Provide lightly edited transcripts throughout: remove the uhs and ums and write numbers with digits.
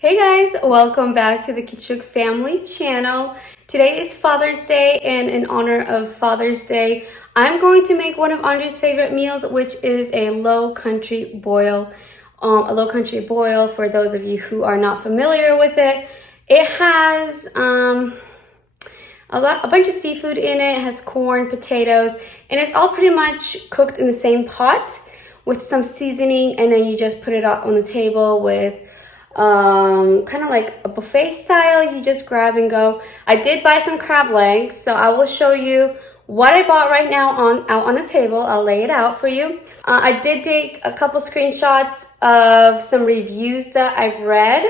Hey guys, welcome back to the KICHUK family channel. Today is Father's Day, and in honor of Father's Day, I'm going to make one of Andre's favorite meals, which is a low country boil. A low country boil, for those of you who are not familiar with it, it has a bunch of seafood in it. It has corn, potatoes, and it's all pretty much cooked in the same pot with some seasoning, and then you just put it out on the table with kind of like a buffet style. You just grab and go. I did buy some crab legs, so I will show you what I bought right now out on the table. I'll lay it out for you. I did take a couple screenshots of some reviews that I've read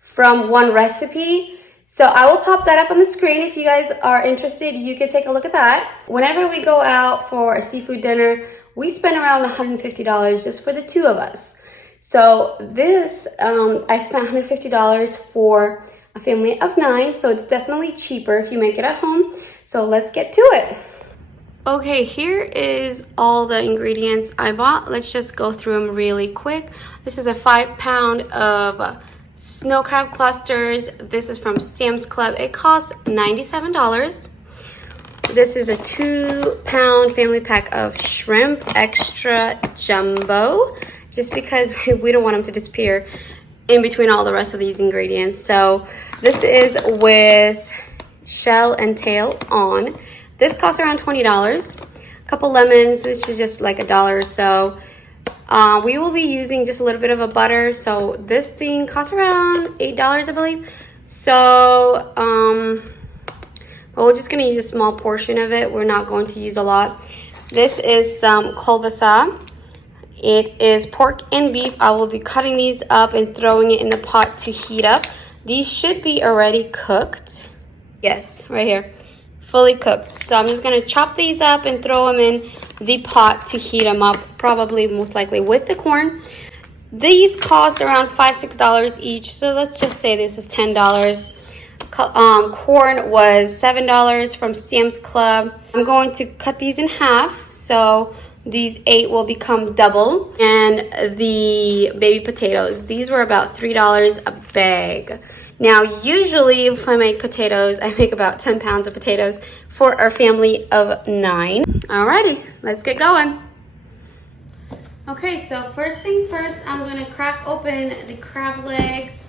from Allrecipes. So I will pop that up on the screen. If you guys are interested, you can take a look at that. Whenever we go out for a seafood dinner, we spend around $150 just for the two of us. So this, I spent $150 for a family of 9, so it's definitely cheaper if you make it at home. So let's get to it. Okay, here is all the ingredients I bought. Let's just go through them really quick. This is a 5-pound of snow crab clusters. This is from Sam's Club. It costs $97. This is a 2-pound family pack of shrimp extra jumbo, just because we don't want them to disappear in between all the rest of these ingredients. So this is with shell and tail on. This costs around $20. A couple lemons, which is just like $1 or so. We will be using just a little bit of a butter. So this thing costs around $8, I believe. So we're just gonna use a small portion of it. We're not going to use a lot. This is some kolbasa. It is pork and beef. I will be cutting these up and throwing it in the pot to heat up. These should be already cooked. Yes, right here, fully cooked. So I'm just gonna chop these up and throw them in the pot to heat them up, probably most likely with the corn. These cost around $5-6 each, so let's just say this is $10. Corn was $7 from Sam's Club. I'm going to cut these in half, so these 8 will become double. And the baby potatoes, these were about $3 a bag. Now, usually if I make potatoes, I make about 10 pounds of potatoes for our family of 9. Alrighty, let's get going. Okay, so first thing first, I'm gonna crack open the crab legs.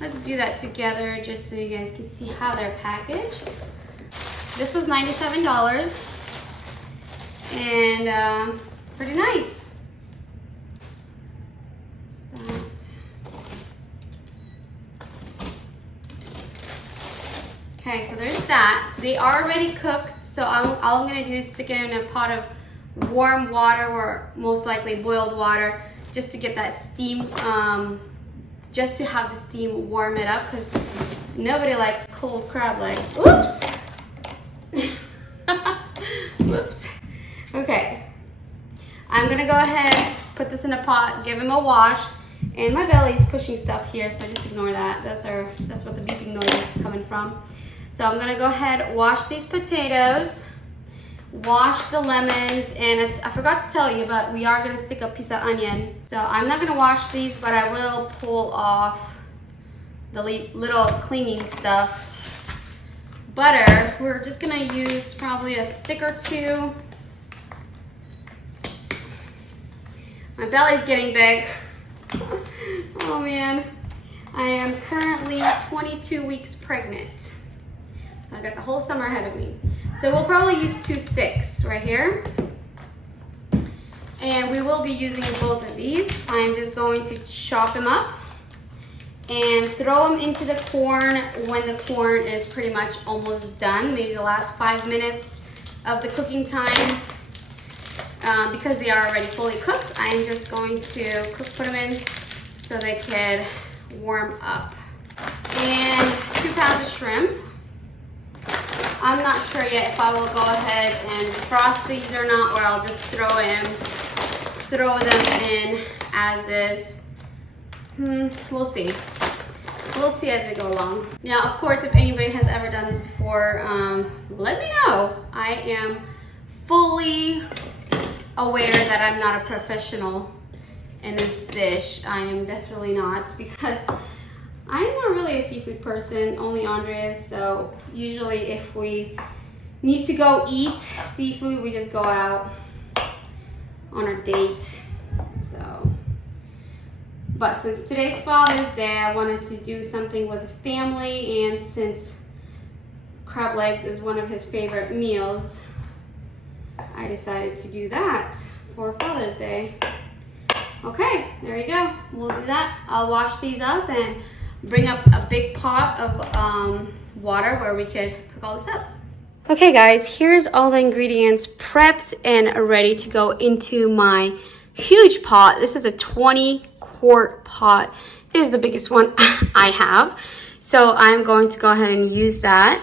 Let's do that together just so you guys can see how they're packaged. This was $97. And pretty nice. Okay, so there's that. They are already cooked, so all I'm gonna do is stick it in a pot of warm water, or most likely boiled water, just to get that steam, just to have the steam warm it up, because nobody likes cold crab legs. Oops. Whoops. Okay, I'm gonna go ahead, put this in a pot, give him a wash, and my belly is pushing stuff here, so just ignore that. That's what the beeping noise is coming from. So I'm gonna go ahead, wash these potatoes, wash the lemons, and I forgot to tell you, but we are gonna stick a piece of onion. So I'm not gonna wash these, but I will pull off the little clinging stuff. Butter, we're just gonna use probably a stick or 2. My belly's getting big. Oh man. I am currently 22 weeks pregnant. I got the whole summer ahead of me. So we'll probably use 2 sticks right here. And we will be using both of these. I'm just going to chop them up and throw them into the corn when the corn is pretty much almost done, maybe the last 5 minutes of the cooking time. Because they are already fully cooked, I'm just going to put them in so they can warm up. And 2 pounds of shrimp. I'm not sure yet if I will go ahead and defrost these or not, or I'll just throw them in as is. We'll see. We'll see as we go along. Now, of course, if anybody has ever done this before, let me know. I am fully aware that I'm not a professional in this dish. I am definitely not, because I'm not really a seafood person, only Andre is. So usually if we need to go eat seafood, we just go out on a date. So, but since today's Father's Day, I wanted to do something with the family, and since crab legs is one of his favorite meals, I decided to do that for Father's Day. Okay, there you go. We'll do that. I'll wash these up and bring up a big pot of water where we could cook all this up. Okay guys, here's all the ingredients prepped and ready to go into my huge pot. This is a 20-quart pot. It is the biggest one I have. So I'm going to go ahead and use that.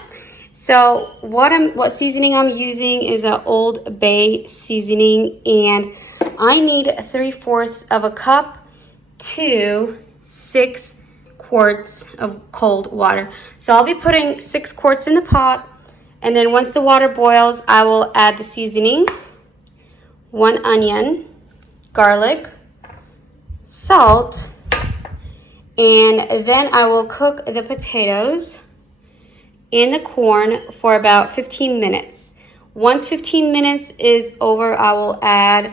So what seasoning I'm using is an Old Bay seasoning, and I need 3/4 of a cup to 6 quarts of cold water. So I'll be putting 6 quarts in the pot, and then once the water boils, I will add the seasoning, 1 onion, garlic, salt, and then I will cook the potatoes and the corn for about 15 minutes. Once 15 minutes is over, I will add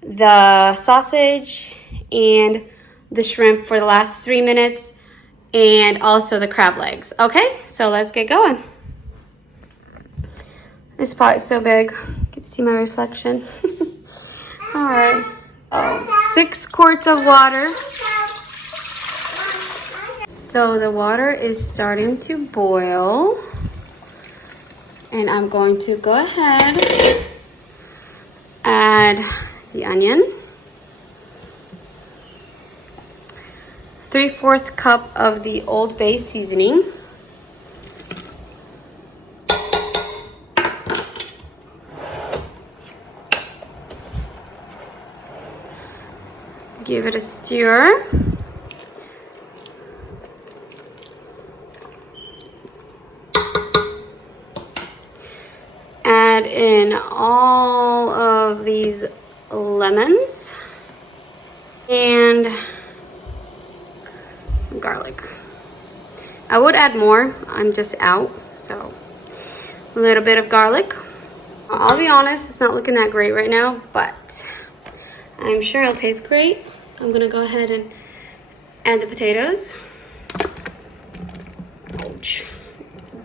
the sausage and the shrimp for the last 3 minutes, and also the crab legs. Okay, so let's get going. This pot is so big. You can see my reflection. All right. Oh, 6 quarts of water. So the water is starting to boil, and I'm going to go ahead, add the onion, 3/4 cup of the Old Bay seasoning, give it a stir. Add in all of these lemons and some garlic. I would add more, I'm just out, so a little bit of garlic. I'll be honest, it's not looking that great right now, but I'm sure it'll taste great. I'm gonna go ahead and add the potatoes. Ouch,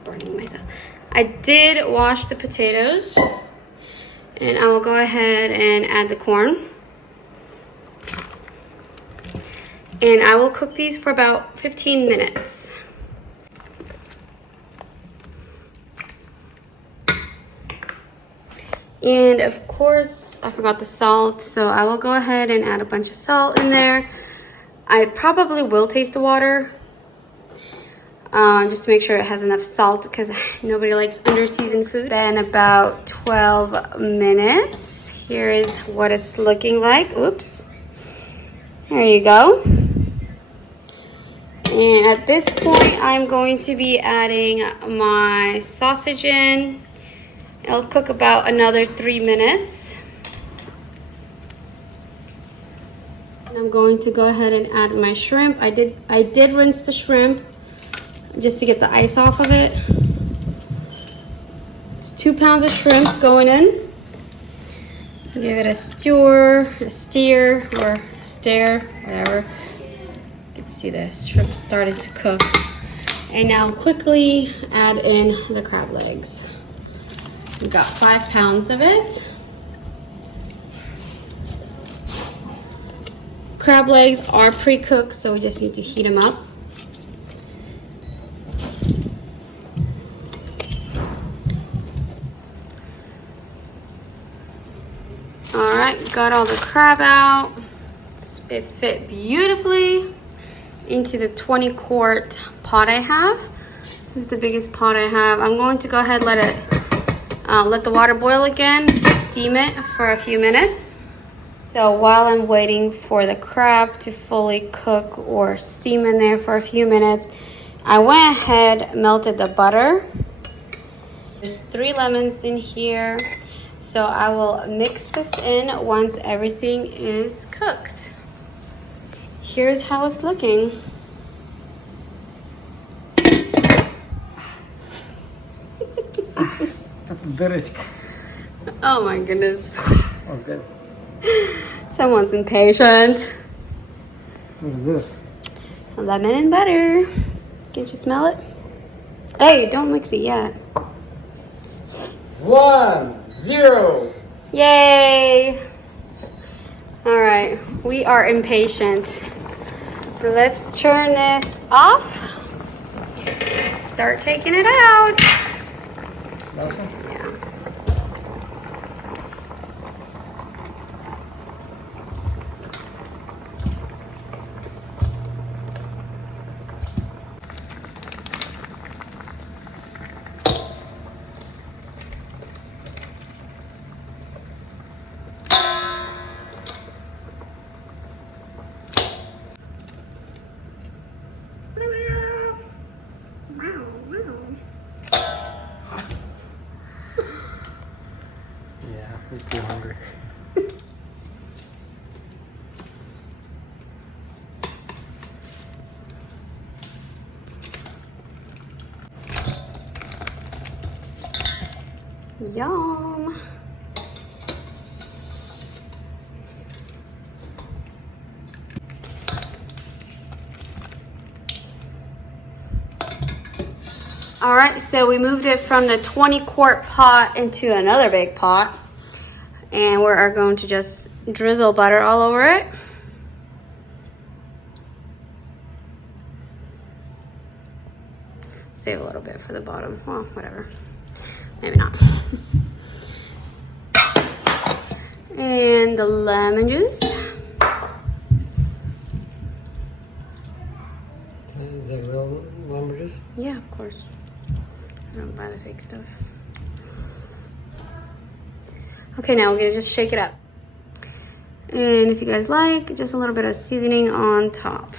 burning myself. I did wash the potatoes, and I will go ahead and add the corn. And I will cook these for about 15 minutes. And of course, I forgot the salt, so I will go ahead and add a bunch of salt in there. I probably will taste the water, just to make sure it has enough salt, because nobody likes under-seasoned food. Then about 12 minutes. Here is what it's looking like. Oops. There you go. And at this point, I'm going to be adding my sausage in. It'll cook about another 3 minutes. And I'm going to go ahead and add my shrimp. I did rinse the shrimp just to get the ice off of it. It's 2 pounds of shrimp going in. Give it a steer, or stir, whatever. You can see the shrimp started to cook. And now quickly add in the crab legs. We've got 5 pounds of it. Crab legs are pre-cooked, so we just need to heat them up. All right, got all the crab out. It fit beautifully into the 20-quart pot I have. This is the biggest pot I have. I'm going to go ahead and let the water boil again, steam it for a few minutes. So while I'm waiting for the crab to fully cook or steam in there for a few minutes, I went ahead, melted the butter. There's 3 lemons in here. So I will mix this in once everything is cooked. here's how it's looking. Oh my goodness. That was good. Someone's impatient. What is this? Lemon and butter. Can't you smell it? Hey, don't mix it yet. 1-0. Yay! All right, we are impatient. So let's turn this off. Start taking it out. Awesome. Yeah. Yeah, we're too hungry. Yum. All right, so we moved it from the 20 quart pot into another big pot. And we are going to just drizzle butter all over it. Save a little bit for the bottom. Well, whatever. Maybe not. And the lemon juice. Is that real lemon juice? Yeah, of course. I don't buy the fake stuff. Okay, now we're gonna just shake it up. And if you guys like, just a little bit of seasoning on top.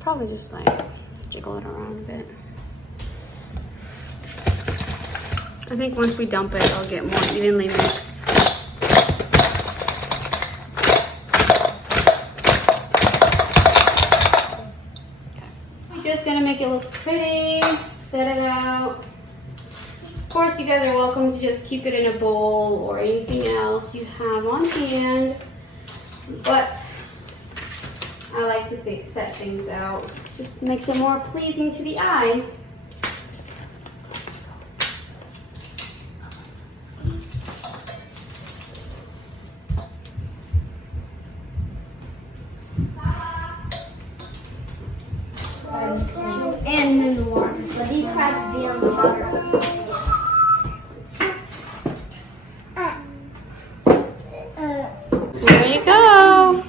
Probably just like jiggle it around a bit. I think once we dump it, it'll get more evenly mixed. We're just gonna make it look pretty, set it out. Of course, you guys are welcome to just keep it in a bowl or anything else you have on hand, but I like to set things out. Just makes it more pleasing to the eye. And in the water. So these crabs be on the water. There you go.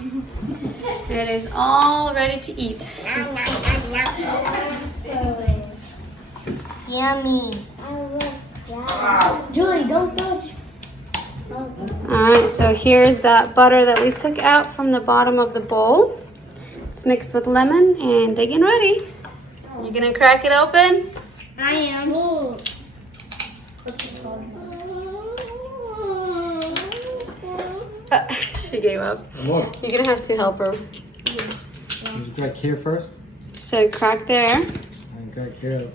It is all ready to eat. Yummy. Julie, don't touch. Alright, so here's that butter that we took out from the bottom of the bowl. It's mixed with lemon and digging ready. You gonna crack it open? I am. Me. She gave up. What? You're gonna have to help her. You crack here first? So crack there. And crack here.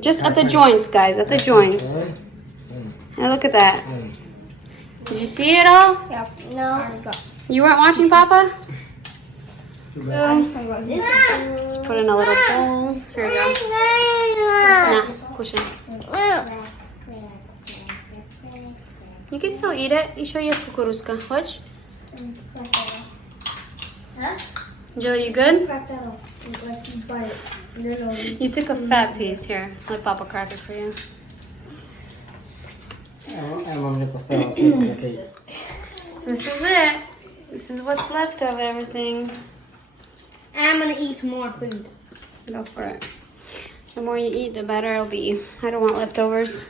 Just at the joints, guys, at the joints. And look at that. Did you see it all? Yeah. No. You weren't watching, Papa? Too bad. Let's put in a little bowl. Here we go. Nah, push it. You can still eat it. Еще есть кукурузка. Хочешь? Julie, you good? You took a fat piece. Here, let Papa crack it for you. This is it. This is what's left of everything. I'm gonna eat some more food. Go for it. The more you eat, the better it'll be. I don't want leftovers.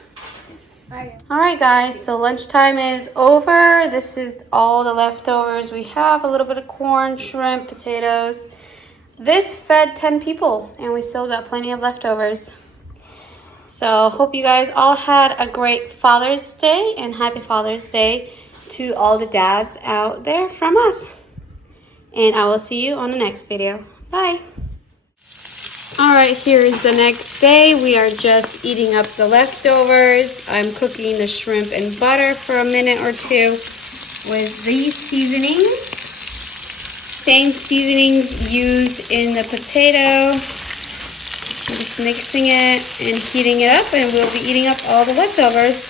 All right, guys, so lunchtime is over. This is all the leftovers we have. A little bit of corn, shrimp, potatoes. This fed 10 people, and we still got plenty of leftovers. So hope you guys all had a great Father's Day, and happy Father's Day to all the dads out there from us. And I will see you on the next video. Bye. All right, here is the next day. We are just eating up the leftovers. I'm cooking the shrimp in butter for a minute or two with these seasonings. Same seasonings used in the potato. I'm just mixing it and heating it up, and we'll be eating up all the leftovers.